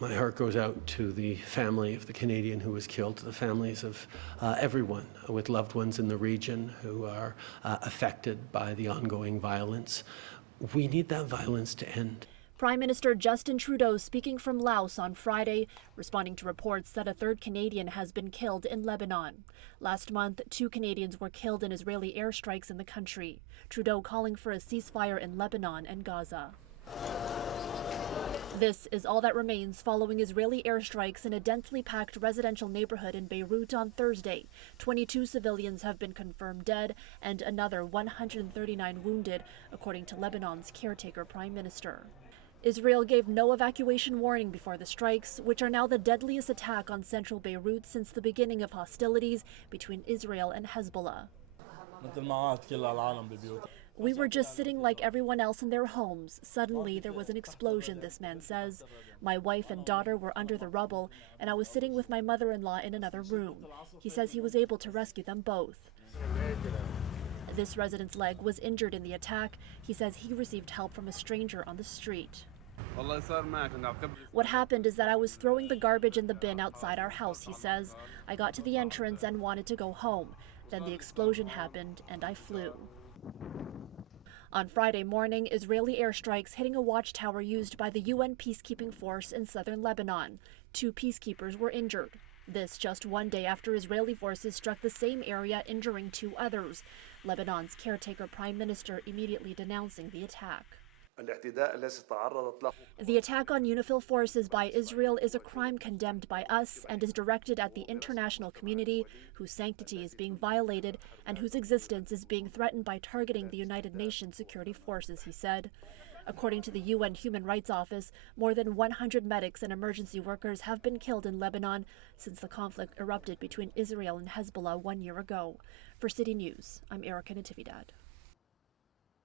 My heart goes out to the family of the Canadian who was killed, to the families of everyone with loved ones in the region who are affected by the ongoing violence. We need that violence to end. Prime Minister Justin Trudeau speaking from Laos on Friday, responding to reports that a third Canadian has been killed in Lebanon. Last month, 2 Canadians were killed in Israeli airstrikes in the country. Trudeau calling for a ceasefire in Lebanon and Gaza. This is all that remains following Israeli airstrikes in a densely packed residential neighborhood in Beirut on Thursday. 22 civilians have been confirmed dead and another 139 wounded, according to Lebanon's caretaker prime minister. Israel gave no evacuation warning before the strikes, which are now the deadliest attack on central Beirut since the beginning of hostilities between Israel and Hezbollah. We were just sitting like everyone else in their homes. Suddenly, there was an explosion, this man says. My wife and daughter were under the rubble, and I was sitting with my mother-in-law in another room. He says he was able to rescue them both. This resident's leg was injured in the attack. He says he received help from a stranger on the street. What happened is that I was throwing the garbage in the bin outside our house, he says. I got to the entrance and wanted to go home. Then the explosion happened and I flew. On Friday morning, Israeli airstrikes hitting a watchtower used by the UN peacekeeping force in southern Lebanon. 2 peacekeepers were injured. This just one day after Israeli forces struck the same area, injuring 2 others. Lebanon's caretaker prime minister immediately denouncing the attack. The attack on UNIFIL forces by Israel is a crime condemned by us and is directed at the international community, whose sanctity is being violated and whose existence is being threatened by targeting the United Nations security forces, he said. According to the UN Human Rights Office, more than 100 medics and emergency workers have been killed in Lebanon since the conflict erupted between Israel and Hezbollah 1 year ago. For City News, I'm Erica Natividad.